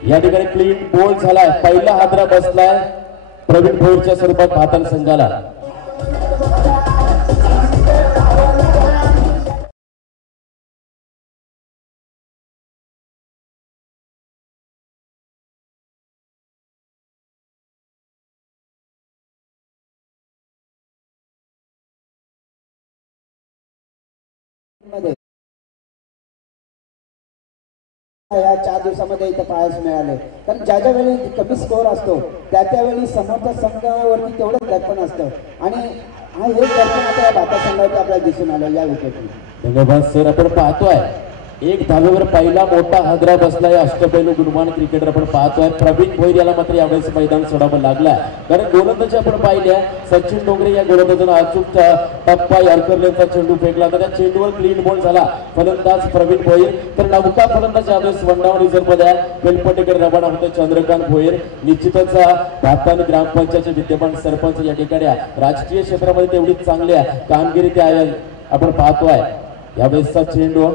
या ठिकाणी क्लीन बोल्ड झालाय. पहिला हादरा बसलाय प्रवीण भोईरच्या स्वरूपात भातांग संघाला. या 4 दिवसामध्ये इथं पाहायला मिळाले, कारण ज्या वेळी कमी स्कोर असतो त्यावेळी समोरच्या संघावरती तेवढंच दर्पण असतं आणि हा हे दर्पण आता या भाता संघावरती आपल्याला दिसून आलं या विकेटने. धन्यवाद सर. आपण पाहतोय एक धावेवर पहिला मोठा हादरा बसलाय. अष्टपैलू गुणवान क्रिकेटर आपण पाहतोय प्रवीण भोईर याला मात्र यावेळेस मैदान सोडावं लागलाय, कारण गोलंदाजी आपण पाहिल्या सचिन डोंगरे या गोलंदाजानं अचूक टप्पा यॉर्करचा चेंडू फेकला तर त्या चेंडूवर क्लीन बॉल झाला. फलंदाज प्रवीण भोईर, तर नवका फलंदाज यावेळेस वनडाऊन रिझर्व्ह मध्ये वेलपटेकर रवाना होते चंद्रकांत भोईर. निश्चितच भातांग ग्रामपंचायतचे विद्यमान सरपंच या ठिकाणी राजकीय क्षेत्रामध्ये तेवढीच चांगली कामगिरी ते आपण पाहतोय. यावेळेसचा चेंडू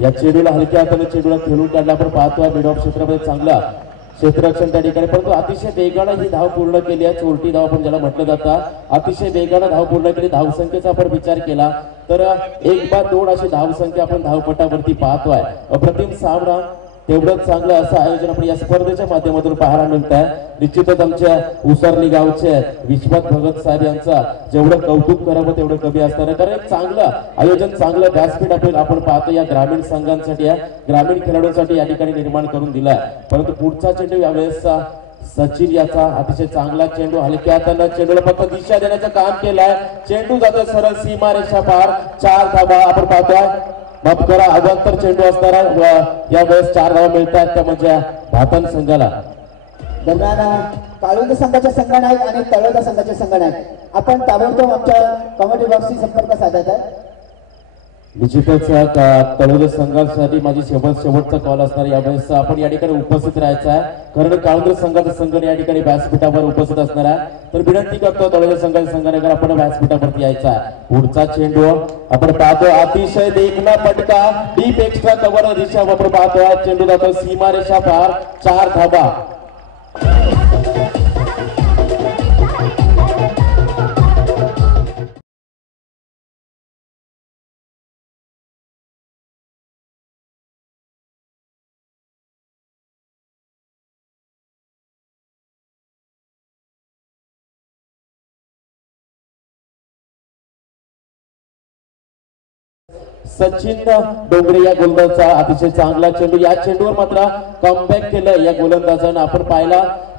या चेंडूला हलक्या हाताने चेंडूला खेळून काढला. आपण पाहतोय मिड ऑफ क्षेत्रामध्ये चांगला क्षेत्ररक्षण त्या ठिकाणी, परंतु अतिशय वेगानं ही धाव पूर्ण केली आहे. चोरटी धाव आपण ज्याला म्हटलं जातं, अतिशय वेगानं धाव पूर्ण केली. धावसंख्येचा आपण विचार केला तर 1-2 अशी धावसंख्या आपण धावपटावरती पाहतोय. अप्रतिम सामना, तेवढंच चांगलं असं आयोजन आपण या स्पर्धेच्या माध्यमातून पाहायला मिळत आहे. निश्चितच आमच्या उसरली गावचे विश्वास भगत साहेब यांचा जेवढं कौतुक करावं तेवढं कमी असणार, कारण चांगलं आयोजन, चांगलं व्यासपीठ आपण पाहतो या ग्रामीण संघांसाठी, ग्रामीण खेळाडूंसाठी या ठिकाणी निर्माण करून दिलाय. परंतु पुढचा चेंडू यावेळेस सचिन याचा अतिशय चांगला चेंडू हलक्या हाताने चेंडूला फक्त दिशा देण्याचं काम केलंय. चेंडू जातो सरळ सीमारेषा पार. 4 धावा आपण पाहतोय. माफ करा, अवांतर चेंडू असणारा यावेळेस 4 धावा मिळतात त्या म्हणजे भातन संघाला. दरम्यान काळुंद संघाचे संघनायक आणि तळोदा संघाचे संघनायक आपण ताबडतोब आमच्या कमिटी बॉक्सशी संपर्क साधत आहे. निश्चितच तळोदा संघासाठी माझी शेवटचा कॉल असणार. यावेळेस आपण या ठिकाणी उपस्थित राहायचं आहे, कारण काळुंद संघाचा संघ या ठिकाणी व्यासपीठावर उपस्थित असणार आहे. तर विनंती करतो तळोदा संघाच्या संघाने आपण व्यासपीठावरती यायचा आहे. पुढचा चेंडू आपण पाहतो, अतिशय देखना फटका डीप एक्स्ट्रा कव्हर दिशा आपण पाहतो. चेंडू जातो सीमारेषा पार. 4 धावा. सचिन डोंगरे या गोलंदाजाचा अतिशय चांगला चेंडू. या चेंडूवर मात्र कमबॅक केलं या गोलंदाजानं. आपण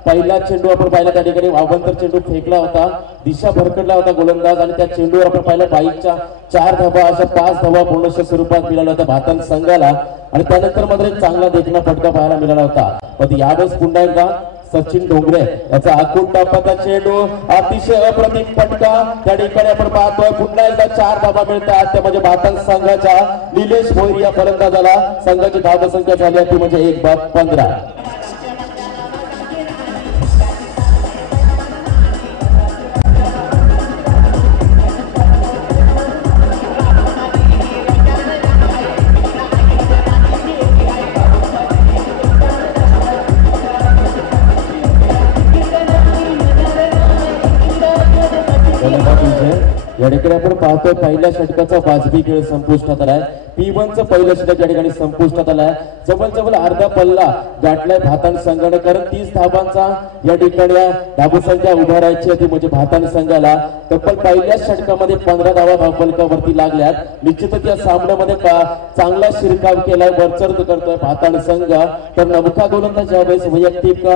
पहिला चेंडू आपण पाहिला त्या ठिकाणी अवांतर चेंडू फेकला होता, दिशा भरकडला होता गोलंदाज आणि त्या चेंडूवर आपण पाहिलं बाईकच्या 4 धावा अशा 5 धावा पूर्णश स्वरूपात मिळाल्या होत्या भातन संघाला. आणि त्यानंतर मात्र एक चांगला देखना फटका पाहायला मिळाला होता. पण यावेळेस पुन्हा एकदा सचिन डोंगरे याचा आखून टाकता चेंडू अतिशय अप्रतिम फटका त्या ठिकाणी आपण पाहतोय. पुन्हा एकदा 4 धावा मिळतात त्या म्हणजे भातन संघाच्या निलेश भोईर या फलंदाजाला. संघाची धाव संख्या झाली ती म्हणजे 1-15. या ठिकाणी आपण पाहतोय पहिल्या षटकाचा वाजवी खेळ संपुष्टात आलाय. P1चं पहिलं षटक या ठिकाणी संपुष्टात आलाय. जवळ अर्धा पल्ला गाठलाय भातन संघाने, कारण 30 धावांचा या ठिकाणी धावसंख्या उभा राहायची होती म्हणजे भातन संघाला. तब्बल पहिल्या षटकामध्ये 15 धावा धावफलकावरती लागल्यात. निश्चितच या सामन्यामध्ये चांगला शिरकाव केलाय, वरचढ करतोय भातन संघ. तर नवखा गोलंदाज यावेळेस वैयक्तिक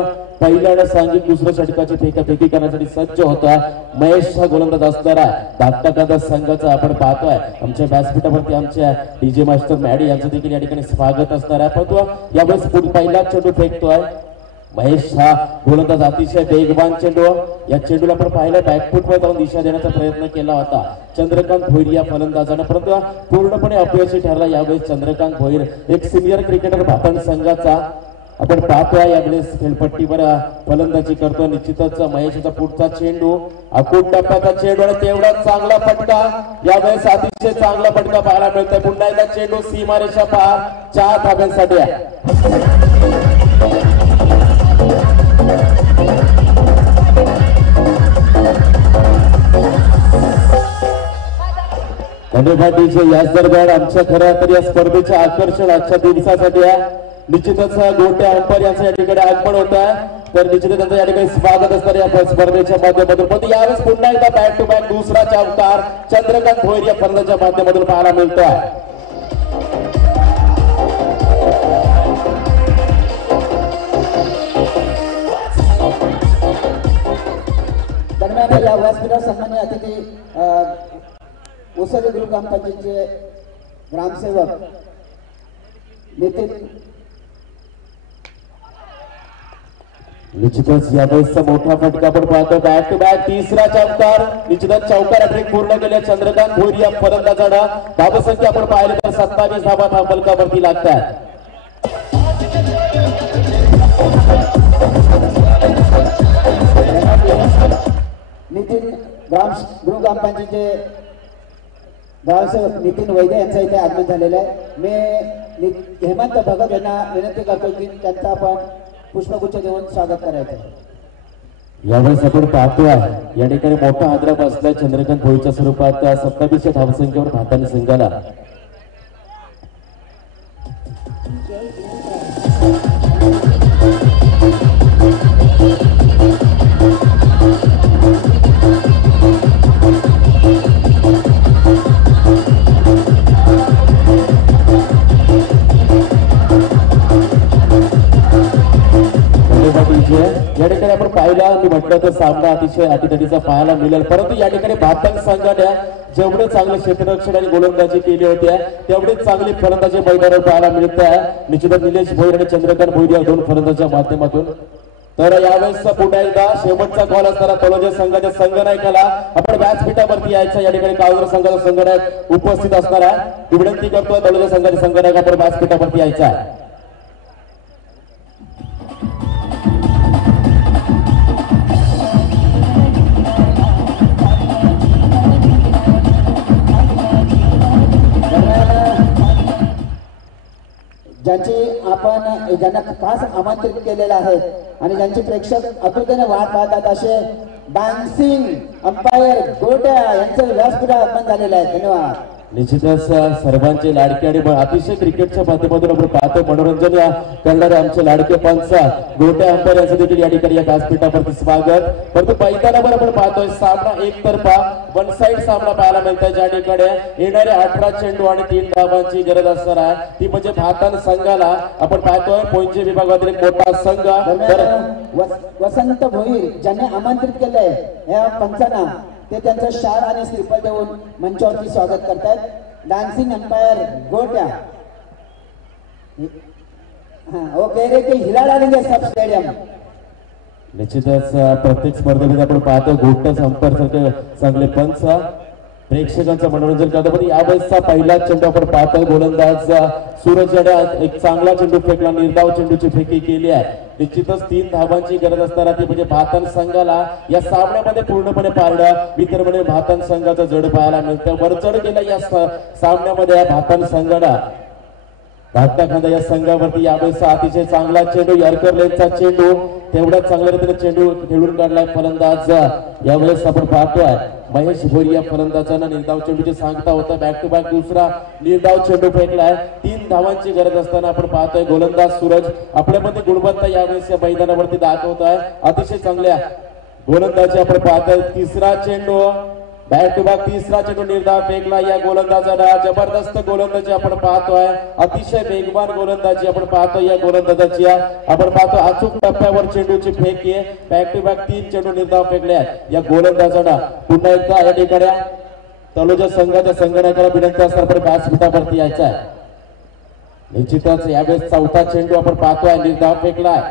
पहिल्या आणि सांघिक दुसऱ्या षटकाची फेकाफेकी करण्यासाठी सज्ज होता. महेश हा गोलंदाज असणारा धाकटा संघाचा आपण पाहतोय. आमच्या व्यासपीठावरती आमच्या डीजे मास्टर मॅडी यांचं देखील या ठिकाणी स्वागत असणार आहे. परंतु यावेळेस पहिला चेंडू फेकतोय महेश हा गोलंदाज. अतिशय वेगवान चेंडू. या चेंडूला आपण पाहिलं बॅकफुट वर जाऊन दिशा देण्याचा प्रयत्न केला होता चंद्रकांत भोईर या फलंदाजानं, परंतु पूर्णपणे अपयशी ठरला. यावेळेस चंद्रकांत भोईर एक सिनियर क्रिकेटर भातन संघाचा आपण पाहतोय यावेळेस खेळपट्टीवर फलंदाजी करतो. निश्चितच महेशचा पुढचा चेंडू आखून टप्प्याचा चेंडू आणि तेवढा चांगला फटका. यावेळेस अतिशय चांगला फटका पाहायला मिळतोय. पुन्हा एकदा चेंडू सीमारेषा पार. 4 धाब्यांसाठी धन्यवाद डीजे. याच दरम्यान आमच्या खरं तर या स्पर्धेचे आकर्षण आजच्या दिवसासाठी आहे. निश्चितच गोट्या अंपायर यांचं या ठिकाणी आगमन होत आहे. तर निश्चितच त्यांचं या ठिकाणी स्वागत असणार या स्पर्धेच्या माध्यमातून. पण यावेळेस पुन्हा एकदा बॅक टू बॅक दुसरा चमत्कार चंद्रकांत भोईर या फलंदाजाच्या माध्यमातून पाहायला मिळतोय. दरम्यान या व्यासपीठावर सन्माननीय अतिथी उसळी ग्रुप ग्रामपंचायतचे ग्रामसेवक निश्चितच यावेळेसचा मोठा फटका आपण पाहतो. बॅक टू बॅक तिसरा चमत्कार. निश्चितच चौकार हॅट्रिक पूर्ण केले चंद्रकांत भोईर या फलंदाजानं. धावसंख्या आपण पाहिली तर 27 धावा धावफलकावरती लागतात. नितीन गृह ग्रामपंचायतचे ग्रामसेवक नितीन वैद्य यांचा इथे आगमन झालेलं आहे. मी हेमंत भगत यांना विनंती करतो की त्यांचा आपण पुष्पगुच्छ देऊन स्वागत करायचं. यावेळेस आपण पाहतोय या ठिकाणी मोठा आदरा बसलाय चंद्रकांत भोईरच्या स्वरूपात 27 धावसंख्येवर भातन संघाला. या म्हटलं तर सामना अतिशय अटीतटीचा पाहायला मिळेल, परंतु या ठिकाणी भातंग संघाने जेवढे चांगले क्षेत्ररक्षण आणि गोलंदाजी केली होती तेवढीच चांगली फलंदाजी मैदानावर पाहायला मिळत आहे. निश्चितच निलेश भोईर आणि चंद्रकांत भोईर या दोन फलंदाजांच्या माध्यमातून. तर यावेळेस पुन्हा एकदा शेवटचा कॉल असताना तलोजा संघाच्या संघनायकाला आपण व्यासपीठावरती यायचं. या ठिकाणी काळुंद्र संघाचा संघनायक उपस्थित असणार आहे. विनंती करतोय तलोजा संघाचे संघनायक आपण व्यासपीठावरती यायचा आहे. ज्यांना खास आमंत्रित केलेलं आहे आणि ज्यांचे प्रेक्षक आतुरतेने वाट पाहतात असे डान्सिंग अंपायर गोट्या यांचं व्यासपीठ आगमन झालेलं आहे. धन्यवाद. निश्चितच सर्वांचे लाडके आणि अतिशय क्रिकेटच्या माध्यमातून आपण पाहतो मनोरंजन करणारे आमचे लाडके पंच गोट्या अंपायर यांचं देखील या ठिकाणी या व्यासपीठावरती स्वागत. परंतु मैदानावर आपण पाहतोय सामना एकतर्फा वन साइड सामना पाहायला मिळतोय, ज्या ठिकाणी येणारे 18 चेंडू आणि 3 धावांची गरज असणार आहे. ती म्हणजे भातंग संघाला आपण पाहतोय पोंचे विभागातील एक मोठा संघ. वसंत भोईर ज्यांनी आमंत्रित केलंय या पंचांना ते त्यांचं शाल आणि श्रीफळ देऊन मंचावरती स्वागत करतात. डान्सिंग अंपायर गोट्या वो कह रहे कि हिला डालेंगे सब स्टेडियम. निश्चितच प्रत्येक स्पर्धेमध्ये आपण पाहतो गोट्या अंपायर सारखे चांगले पंच प्रेक्षकांचं मनोरंजन करतो. पण यावेळेसचा पहिला चेंडू आपण पाहतोय गोलंदाज सूरज याने एक चांगला चेंडू फेकला, निर्धाव चेंडूची फेकी केली आहे. निश्चितच 3 धावांची गरज असताना ती म्हणजे भातंग संघाला या सामन्यामध्ये पूर्णपणे पारडं वितर्मने भातंग संघाचं जड पाहायला मिळतं. वरचढ केला या सामन्यामध्ये भातंग संघाला. धाकट्या खांदा या संघावरती यावेळेस अतिशय चांगला चेंडू यॉर्कर लेनचा चेंडू तेवढ्याच चांगल्या रीतीने चेंडू खेळून काढलाय फलंदाज. यावेळेस आपण पाहतोय महेश भोईर या फलंदाजांना निर्धाव चेंडूची सांगता होता. बॅक टू बॅक दुसरा निर्धाव चेंडू फेकलाय. 3 धावांची गरज असताना आपण पाहतोय गोलंदाज सूरज आपल्यामध्ये गुणवत्ता यावेळेस या मैदानावरती दाखवत आहे. अतिशय चांगल्या गोलंदाजी आपण पाहतोय. तिसरा चेंडू बॅक टू बॅक तिसरा चेंडू निर्धाव फेकला या गोलंदाजाला. जबरदस्त गोलंदाजी आपण पाहतोय, अतिशय वेगवान गोलंदाजी आपण पाहतोय या गोलंदाजाची. आपण पाहतो अचूक टप्प्यावर चेंडूची फेक आहे. बॅक टू बॅक 3 चेंडू निर्धाव फेकले या गोलंदाजाला. पुन्हा एकदा या ठिकाणी तलोजा संघाच्या संघनायकाला विनंती असणार पण व्यासपीठावरती यायचा आहे. निश्चितच यावेळेस चौथा चेंडू आपण पाहतोय निर्धाव फेकलाय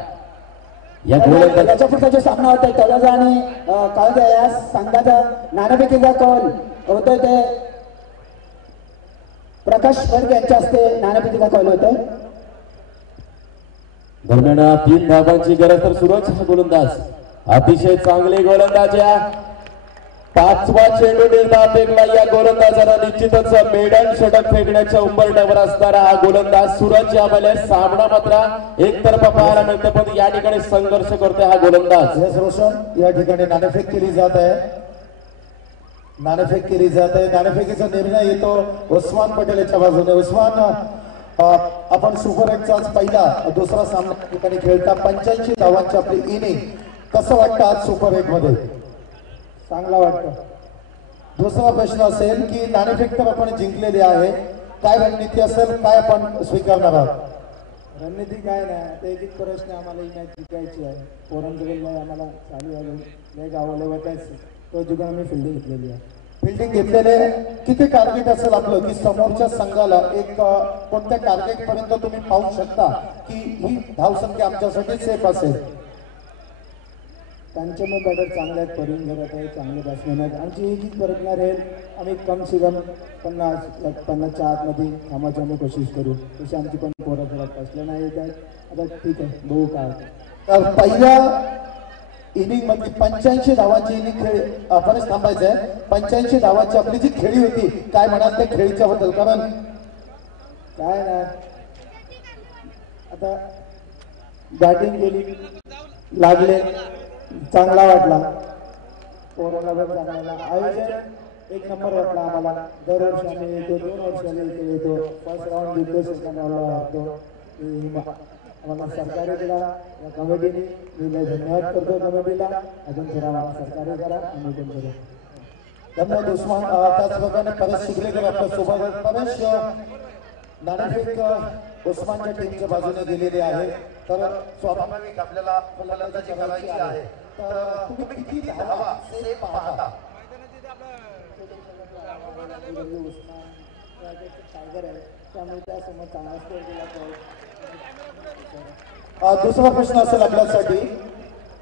या याच्या पुढचा जो सामना होता तलोजा आणि काळुंद्र या संघाचा नाणेफेकीचा कॉल होतोय ते प्रकाश फडके यांच्या हस्ते नाणेफेकीचा कॉल होतोय. दरम्यान 3 धावांची गरज तर सूरज गोलंदाज अतिशय चांगली गोलंदाजी. 5वा चेंडू निर्धाव फेकला या गोलंदाजाला. निश्चितच मेडन षटक फेकण्याच्या उंबरठ्यावर असणारा हा गोलंदाज सूरज यावेळेस सामना मात्र एकतर्फा पाहायला मिळतो, पण या ठिकाणी संघर्ष करतोय हा गोलंदाज. या ठिकाणी नाणेफेक केली जात आहे. नाणेफेकीचा निर्णय येतो उस्मान पटेल याच्या बाजूने. उस्मान आपण सुपर 8चा पहिला दुसरा सामना ठिकाणी खेळता 85 धावांची आपली इनिंग कसं वाटतं आज सुपर 8 मध्ये? चांगला वाटतं. दुसरा प्रश्न असेल की नाणेफेक तर आपण जिंकलेली आहे, काय रणनीती असेल, काय आपण स्वीकारणार आहात? रणनीती काय नाही, आता एक प्रश्न आम्हाला ही मॅच जिंकायची आहे. पोरांजवळ आम्हाला चालू आहे गावाला वाटायचं तो जिंकून आम्ही फिल्डिंग घेतलेली आहे. फिल्डिंग घेतलेले किती टार्गेट असेल आपलं की समोरच्या संघाला एक कोणत्या टार्गेट पर्यंत तुम्ही पाहू शकता की ही धावसंख्या आमच्यासाठी सेफ असेल? त्यांचे मग बॅटर चांगले आहेत, परवीन घरात आहे, चांगले बॅट्समॅन आहेत. आमची ही जी परतणार आहे आम्ही कम से कम 50च्या आतमध्ये थांबायची आम्ही कोशिश करू. तशी आमची पण पोरं घरात असल्या नाही येत आहेत. आता ठीक आहे बघू काय. तर पहिल्या इनिंग मध्ये 85 धावांची इनिंग खेळ आपणच थांबायचं आहे. 85 धावांची आपली जी खेळी होती, काय म्हणाल त्या खेळीच्या बद्दल? कारण काय नाही आता बॅटिंग केली, लागले, चांगला वाटला. पोराला पण चांगला आयोजन एक नंबर वाटला आम्हाला. दरवर्षी आम्ही येतो, 2 वर्षाला इथे येतो. फर्स्ट राऊंड जिंकतो, सेकंड राऊंडला वाटतो. आम्हाला सहकार्य केला या कमिटीने. मी धन्यवाद करतो कमिटीला. अजून थोडा आम्हाला सहकार्य करा आम्ही पण करू. धन्यवाद उस्मान. त्याचप्रमाणे परेश शिगरेकर आपल्या सोबत. परेश, नाणेफेक उस्मानच्या टीमच्या बाजूने दिलेली आहे, तर स्वाभाविक आपल्याला फलंदाजी करायची आहे. तर तुम्ही किती धावा सेफ पाहता? टायगर आहे त्यामुळे त्यासमोर चांगला स्कोर केला पाहिजे. दुसरा प्रश्न असेल आपल्यासाठी,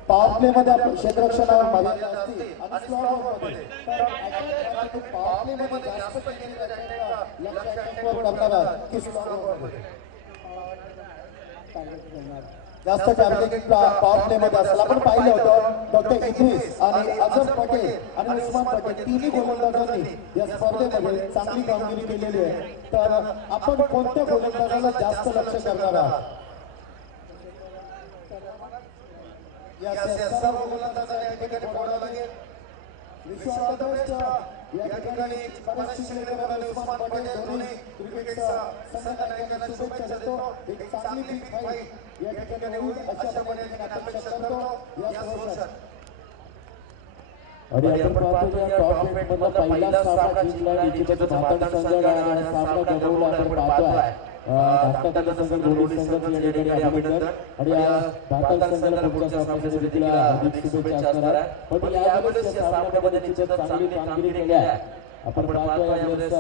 पॉवर प्ले मध्ये आपण क्षेत्ररक्षणावर मर्यादा असते आणि स्लॉट मध्ये तर पॉवर प्ले मध्ये जास्त लक्ष करणार की स्लॉट मध्ये जास्त टार्गेट पॉवर प्ले मध्ये असेल. आपण पाहिलं होतं डॉक्टर इद्रिस आणि अजहर पटेल आणि उस्मान पटेल तिन्ही गोलंदाजांनी या स्पर्धेमध्ये चांगली कामगिरी केलेली आहे. तर आपण कोणत्या गोलंदाजाला जास्त लक्ष करणार आहात? या सर्व गोलंदाजांना या ठिकाणी बोलावं लागेल. विश्व ऑल द बेस्ट. या ठिकाणी बरेच शिकलेले उस्मान पटेल दोन्ही क्रिकेट संघटनांना शुभेच्छा देतो. एक चांगली बिग फाईट या ठिकाणी होईल अशा पद्धतीने अपेक्षा करतो. या सर्व आणि आपण पाहतो या टॉप 8 मधला पहिला सामना जिंकला निश्चितच भातक संघाने आणि सामना गमावला. आपण पाहतोय धाकटा संघ दोन्ही संघाचे या ठिकाणी अभिनंदन आणि या भातक संघाला पुढच्या सामन्यासाठी देखील हार्दिक शुभेच्छा असणार आहे. पण यावेळेस या सामन्यामध्ये निश्चितच चांगली कामगिरी केली आहे. आपण पाहतोय यावेळेस